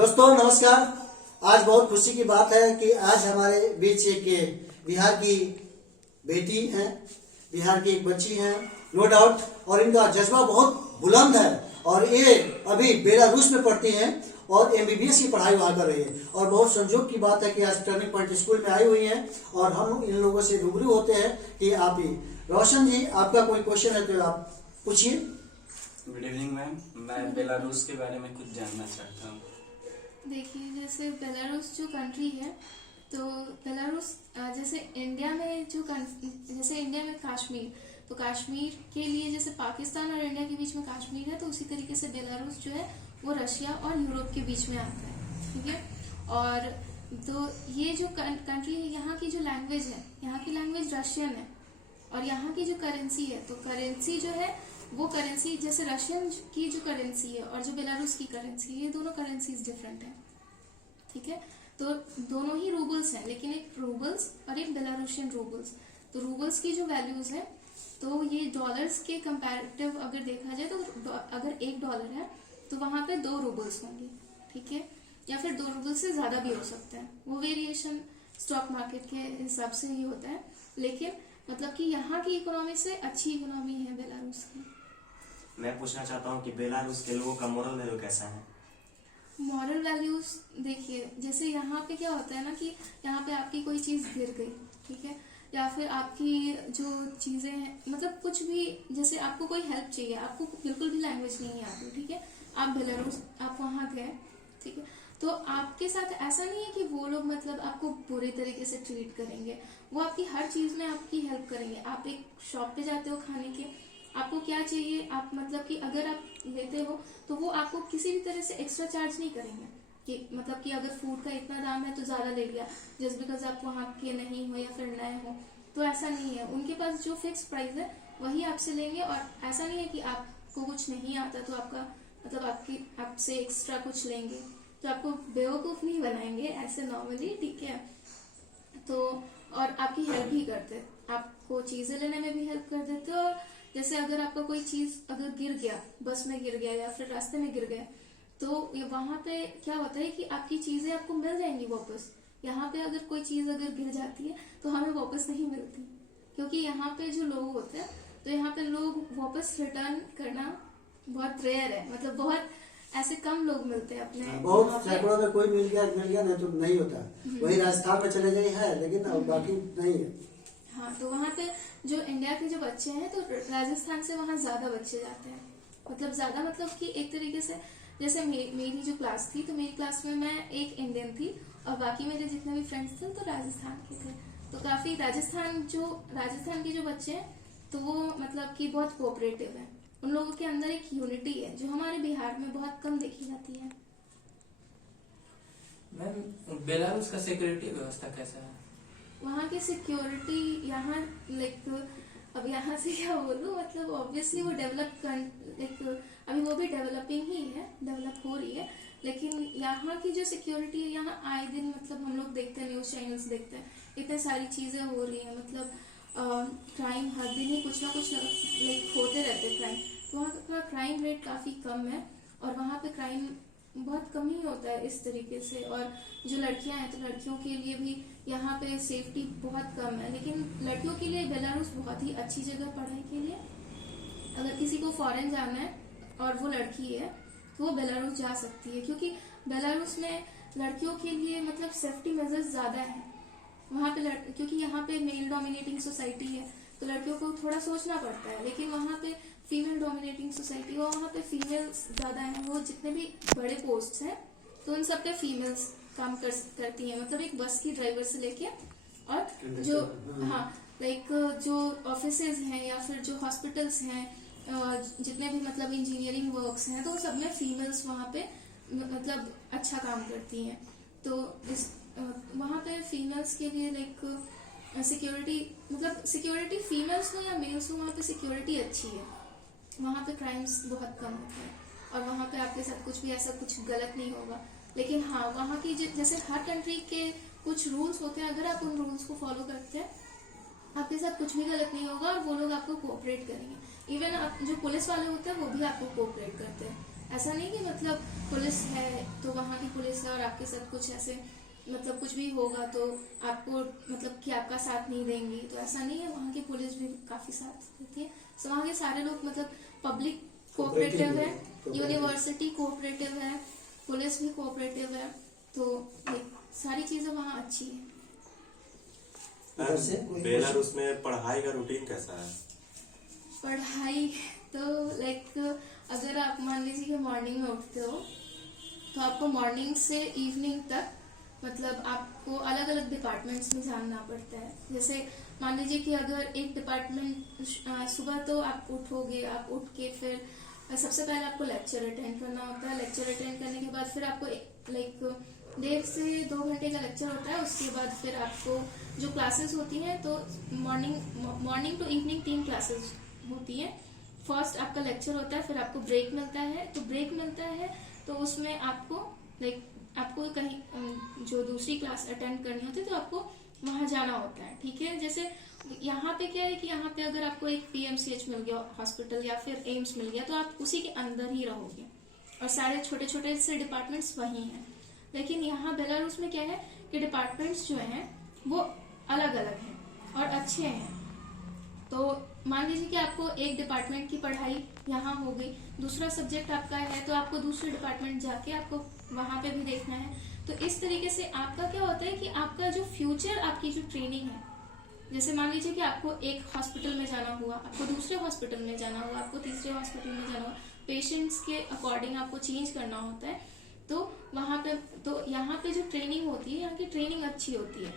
दोस्तों नमस्कार। आज बहुत खुशी की बात है कि आज हमारे बीच एक बिहार की बेटी हैं, बिहार की एक बच्ची हैं, नो डाउट, और इनका जज्बा बहुत बुलंद है और ये अभी बेलारूस में पढ़ती हैं और एमबीबीएस की पढ़ाई वहाँ कर रही है। और बहुत संजोग की बात है कि आज टर्निंग पॉइंट स्कूल में आई हुई हैं और हम इन लोगों से रूबरू होते हैं कि आप ही रोशन जी, आपका कोई क्वेश्चन है तो आप पूछिए। गुड इवनिंग मैम, मैं बेलारूस के बारे में कुछ जानना चाहता हूँ। देखिए, जैसे बेलारूस जो कंट्री है, तो बेलारूस जैसे इंडिया में जैसे इंडिया में कश्मीर, तो कश्मीर के लिए जैसे पाकिस्तान और इंडिया के बीच में कश्मीर है, तो उसी तरीके से बेलारूस जो है वो रशिया और यूरोप के बीच में आता है। ठीक है। और तो ये जो कंट्री है, यहाँ की जो लैंग्वेज है, यहाँ की लैंग्वेज रशियन है। और यहाँ की जो करेंसी है, तो करेंसी जो है वो करेंसी जैसे रशियन की जो करेंसी है और जो बेलारूस की करेंसी है, ये दोनों करेंसीज डिफरेंट है। ठीक है। तो दोनों ही रूबल्स हैं, लेकिन एक रूबल्स और एक बेलारूशियन रूबल्स। तो रूबल्स की जो वैल्यूज है, तो ये डॉलर्स के कंपैरेटिव अगर देखा जाए, तो अगर $1 है तो वहां पे 2 रूबल्स होंगे। ठीक है। या फिर 2 रूबल से ज्यादा भी हो सकता है, वो वेरिएशन स्टॉक मार्केट के हिसाब से ही होता है। लेकिन मतलब कि यहाँ की इकोनॉमी से अच्छी इकोनॉमी है बेलारूस की। मैं पूछना चाहता हूँ कि बेलारूस के लोगों का मोरल वैल्यू कैसा है? मॉरल वैल्यूज देखिए, जैसे यहाँ पे क्या होता है ना कि यहाँ पे आपकी कोई चीज गिर गई, ठीक है, या फिर आपकी जो चीजें हैं, मतलब कुछ भी, जैसे आपको कोई हेल्प चाहिए, आपको बिल्कुल भी लैंग्वेज नहीं आती, ठीक है, आप बेलारूस आप वहां गए, ठीक है, तो आपके साथ ऐसा नहीं है कि वो लोग मतलब आपको बुरे तरीके से ट्रीट करेंगे। वो आपकी हर चीज में आपकी हेल्प करेंगे। आप एक शॉप पे जाते हो खाने के, आपको क्या चाहिए, आप मतलब कि अगर आप लेते हो तो वो आपको किसी भी तरह से एक्स्ट्रा चार्ज नहीं करेंगे कि मतलब कि अगर फूड का इतना दाम है तो ज्यादा ले लिया जस्ट बिकॉज आप वहाँ के नहीं हो या फिर नए हो, तो ऐसा नहीं है। उनके पास जो फिक्स प्राइस है वही आपसे लेंगे। और ऐसा नहीं है कि आपको कुछ नहीं आता तो आपका मतलब आपसे एक्स्ट्रा कुछ लेंगे, तो आपको बेवकूफ नहीं बनाएंगे ऐसे नॉर्मली। ठीक है। तो और आपकी हेल्प भी करते, आपको चीजें लेने में भी हेल्प कर देते। और जैसे अगर आपका कोई चीज अगर गिर गया, बस में गिर गया या फिर रास्ते में गिर गया, तो वहां पे क्या होता है कि आपकी चीजें आपको मिल जाएंगी वापस। यहाँ पे अगर कोई चीज अगर गिर जाती है तो हमें वापस नहीं मिलती, क्योंकि यहाँ पे जो लोग होते हैं, तो यहाँ पे लोग वापस रिटर्न करना बहुत रेयर है, मतलब बहुत ऐसे कम लोग मिलते हैं अपने। बहुत सैकड़ों में कोई मिल गया नहीं तो नहीं होता। वही राजस्थान में चले गए है, लेकिन बाकी नहीं है। हाँ, तो वहाँ पे जो इंडिया के जो बच्चे हैं, तो राजस्थान से वहाँ ज्यादा बच्चे जाते हैं। मतलब ज्यादा मतलब कि एक तरीके से जैसे मेरी जो क्लास थी, तो मेरी क्लास में मैं एक इंडियन थी और बाकी मेरे जितने भी फ्रेंड्स थे तो राजस्थान के थे। तो काफी राजस्थान के जो बच्चे हैं, तो वो मतलब कि बहुत कोऑपरेटिव है। उन लोगों के अंदर एक यूनिटी है जो हमारे बिहार में बहुत कम देखी जाती है। मैम, बेलारूस का सिक्योरिटी व्यवस्था कैसा है? वहाँ की सिक्योरिटी यहाँ अब यहाँ से क्या बोलूँ, मतलब ऑब्वियसली वो अभी वो भी डेवलपिंग ही है, डेवलप हो रही है। लेकिन यहाँ की जो सिक्योरिटी है, यहाँ आए दिन मतलब हम लोग देखते हैं, न्यूज चैनल्स देखते हैं, इतने सारी चीजें हो रही है, मतलब क्राइम हर दिन ही कुछ ना कुछ होते रहते हैं क्राइम। वहाँ का क्राइम रेट काफी कम है और वहाँ पे क्राइम बहुत कम ही होता है इस तरीके से। और जो लड़कियां हैं, तो लड़कियों के लिए भी यहाँ पे सेफ्टी बहुत कम है। लेकिन लड़कियों के लिए बेलारूस बहुत ही अच्छी जगह पढ़ाई के लिए। अगर किसी को फॉरेन जाना है और वो लड़की है, तो वो बेलारूस जा सकती है, क्योंकि बेलारूस में लड़कियों के लिए मतलब सेफ्टी मेजर्स ज्यादा है वहाँ पे। क्योंकि यहाँ पे मेल डोमिनेटिंग सोसाइटी है, तो लड़कियों को थोड़ा सोचना पड़ता है। लेकिन वहाँ पे फीमेल डोमिनेटिंग सोसाइटी है, वहाँ पे फीमेल्स ज्यादा हैं। वो जितने भी बड़े पोस्ट हैं, तो उन सब पे फीमेल्स काम करती हैं। मतलब एक बस की ड्राइवर से लेके और जो जो ऑफिसेज हैं या फिर जो हॉस्पिटल्स हैं, जितने भी मतलब इंजीनियरिंग वर्क्स हैं, तो सब में फीमेल्स वहाँ पे मतलब अच्छा काम करती हैं। तो वहाँ पे फीमेल्स के लिए सिक्योरिटी फीमेल्स हो या मेल्स हो, वहाँ पे सिक्योरिटी अच्छी है। वहाँ पे क्राइम्स बहुत कम होते हैं और वहाँ पे आपके साथ कुछ भी ऐसा कुछ गलत नहीं होगा। लेकिन हाँ, वहाँ की जैसे हर कंट्री के कुछ रूल्स होते हैं, अगर आप उन रूल्स को फॉलो करते हैं, आपके साथ कुछ भी गलत नहीं होगा और वो लोग आपको कोऑपरेट करेंगे। इवन आप जो पुलिस वाले होते हैं वो भी आपको कोऑपरेट करते हैं। ऐसा नहीं कि मतलब पुलिस है तो वहाँ की पुलिस है और आपके साथ कुछ ऐसे मतलब कुछ भी होगा तो आपको मतलब कि आपका साथ नहीं देंगी, तो ऐसा नहीं है। वहाँ की पुलिस भी काफी साथ देती है। तो वहाँ के सारे लोग मतलब पब्लिक कोऑपरेटिव है, यूनिवर्सिटी कोऑपरेटिव है, पुलिस भी कोऑपरेटिव है, तो ये सारी चीजें वहाँ अच्छी है। इधर से कोई बेलारूस में पढ़ाई का रूटीन कैसा है? पढ़ाई तो लाइक अगर आप मान लीजिए कि मॉर्निंग में उठते हो तो आपको मॉर्निंग से इवनिंग तक मतलब आपको अलग अलग डिपार्टमेंट्स में जानना पड़ता है। जैसे मान लीजिए कि अगर एक डिपार्टमेंट सुबह तो आप उठोगे, आप उठ के फिर सबसे पहले आपको लेक्चर अटेंड करना होता है। लेक्चर अटेंड करने के बाद फिर आपको लाइक 1.5 से 2 घंटे का लेक्चर होता है। उसके बाद फिर आपको जो क्लासेस होती हैं तो मॉर्निंग टू इवनिंग 3 क्लासेस होती है। फर्स्ट आपका लेक्चर होता है, फिर आपको ब्रेक मिलता है। तो ब्रेक मिलता है तो उसमें आपको लाइक आपको कहीं जो दूसरी क्लास अटेंड करनी होती है तो आपको वहां जाना होता है, ठीक है। जैसे यहाँ पे क्या है कि यहाँ पे अगर आपको एक PMCH मिल गया हॉस्पिटल या फिर एम्स मिल गया तो आप उसी के अंदर ही रहोगे और सारे छोटे छोटे से डिपार्टमेंट्स वही हैं। लेकिन यहाँ बेलारूस में क्या है कि डिपार्टमेंट्स जो हैं वो अलग अलग हैं और अच्छे हैं। तो मान लीजिए कि आपको एक डिपार्टमेंट की पढ़ाई यहाँ हो गई, दूसरा सब्जेक्ट आपका है तो आपको दूसरे डिपार्टमेंट जाके आपको वहां पे भी देखना है। तो इस तरीके से आपका क्या होता है कि आपका जो फ्यूचर आपकी जो ट्रेनिंग है, जैसे मान लीजिए कि आपको एक हॉस्पिटल में जाना हुआ, आपको दूसरे हॉस्पिटल में जाना हुआ, आपको तीसरे हॉस्पिटल में जाना हुआ, पेशेंट्स के अकॉर्डिंग आपको चेंज करना होता है। तो वहां पे तो यहाँ पे जो ट्रेनिंग होती है, यहाँ की ट्रेनिंग अच्छी होती है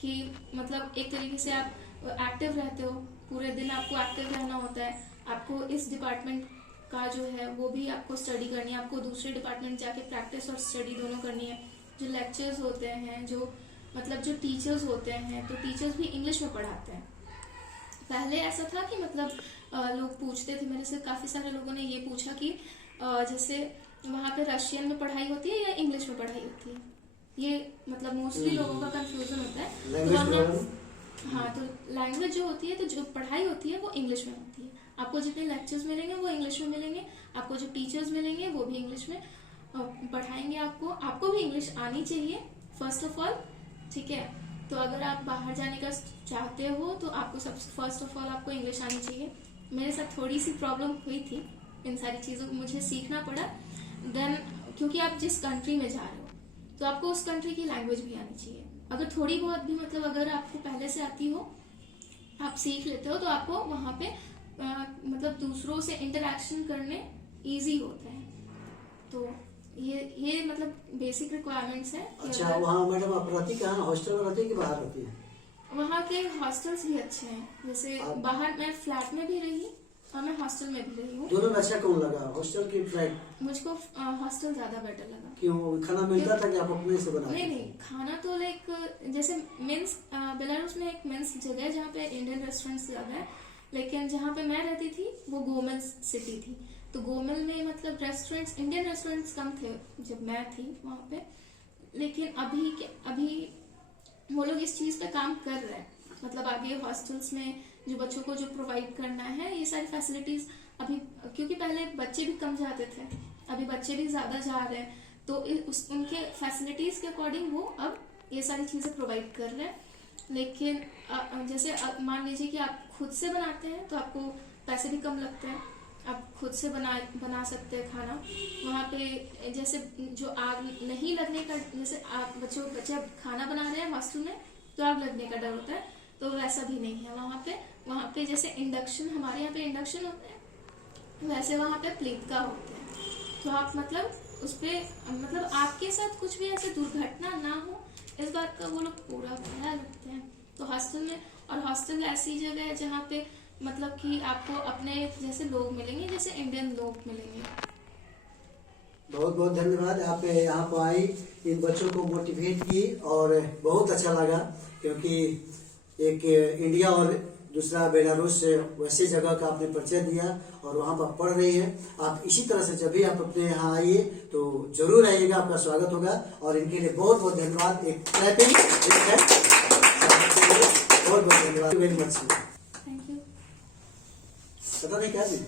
कि मतलब एक तरीके से आप एक्टिव रहते हो, पूरे दिन आपको एक्टिव रहना होता है। आपको इस डिपार्टमेंट का जो है वो भी आपको स्टडी करनी है, आपको दूसरे डिपार्टमेंट जाके प्रैक्टिस और स्टडी दोनों करनी है। जो लेक्चर्स होते हैं, जो मतलब जो टीचर्स होते हैं, तो टीचर्स भी इंग्लिश में पढ़ाते हैं। पहले ऐसा था कि मतलब लोग पूछते थे मेरे से, काफी सारे लोगों ने ये पूछा कि जैसे वहाँ पे रशियन में पढ़ाई होती है या इंग्लिश में पढ़ाई होती है, ये मतलब मोस्टली लोगों का कंफ्यूजन होता है। तो वहाँ हाँ, तो लैंग्वेज जो होती है, तो जो पढ़ाई होती है वो इंग्लिश में होती है। आपको जितने लेक्चर्स मिलेंगे वो इंग्लिश में मिलेंगे, आपको जो टीचर्स मिलेंगे वो भी इंग्लिश में पढ़ाएंगे। आपको भी इंग्लिश आनी चाहिए फर्स्ट ऑफ ऑल, ठीक है। तो अगर आप बाहर जाने का चाहते हो तो आपको सब फर्स्ट ऑफ ऑल आपको इंग्लिश आनी चाहिए। मेरे साथ थोड़ी सी प्रॉब्लम हुई थी, इन सारी चीज़ों को मुझे सीखना पड़ा। देन क्योंकि आप जिस कंट्री में जा रहे हो तो आपको उस कंट्री की लैंग्वेज भी आनी चाहिए। अगर थोड़ी बहुत भी मतलब अगर आपको पहले से आती हो, आप सीख लेते हो, तो आपको वहाँ पे मतलब दूसरों से इंटरेक्शन करने इजी होता है। तो ये मतलब बेसिक रिक्वायरमेंट्स है। अच्छा, वहाँ मैडम आप रहती कहाँ, हॉस्टल में रहती है कि बाहर रहती है? वहाँ के हॉस्टल्स भी अच्छे हैं। जैसे बाहर मैं फ्लैट में भी रही और मैं हॉस्टल में भी रही हूँ। दोनों में अच्छा कौन लगा, हॉस्टल की फ्लैट? मुझको हॉस्टल ज्यादा बेटर लगा। क्यों, खाना मिलता था कि आप अपने से बनाते? नहीं, खाना तो लाइक जैसे मेंस बेलारूस में एक मेंस जगह है जहाँ पे इंडियन रेस्टोरेंट्स ज्यादा है, लेकिन जहाँ पे मैं रहती थी वो गोमेल सिटी थी। तो गोमेल में मतलब रेस्टोरेंट्स, इंडियन रेस्टोरेंट्स कम थे जब मैं थी वहाँ पे। लेकिन अभी वो लोग इस चीज पे काम कर रहे हैं, मतलब आगे हॉस्टल्स में जो बच्चों को जो प्रोवाइड करना है ये सारी फैसिलिटीज अभी, क्योंकि पहले बच्चे भी कम जाते थे, अभी बच्चे भी ज्यादा जा रहे हैं, तो उनके फैसिलिटीज के अकॉर्डिंग वो अब ये सारी चीजें प्रोवाइड कर रहे हैं। लेकिन जैसे मान लीजिए कि आप खुद से बनाते हैं तो आपको पैसे भी कम लगते हैं, आप खुद से बना सकते हैं खाना। वहाँ पे जैसे जो आग नहीं लगने का, जैसे आप बच्चे खाना बना रहे हैं हॉस्टल में तो आग लगने का डर होता है, तो वैसा भी नहीं है वहाँ पे जैसे इंडक्शन, हमारे यहाँ पे इंडक्शन होते हैं, वैसे वहाँ पे प्लेट का होते हैं। तो आप मतलब उस पे मतलब आपके साथ कुछ भी ऐसे दुर्घटना ना हो, इस बात का वो लोग पूरा ख्याल रखते हैं। तो हॉस्टल में, और हॉस्टल ऐसी जगह है जहाँ पे मतलब कि आपको अपने जैसे लोग मिलेंगे, जैसे इंडियन लोग मिलेंगे। बहुत बहुत धन्यवाद, आप यहाँ पर आई, इन बच्चों को मोटिवेट की और बहुत अच्छा लगा, क्योंकि एक इंडिया और दूसरा बेलारूस वैसी जगह का आपने परिचय दिया और वहाँ पर पढ़ रही है। आप इसी तरह से जब भी आप अपने यहाँ आइए तो जरूर आइएगा, आपका स्वागत होगा। और इनके लिए बहुत बहुत धन्यवाद, एक क्लैपिंग बहुत बहुत धन्यवाद, वेरी मच। Thank you. पता नहीं क्या थी।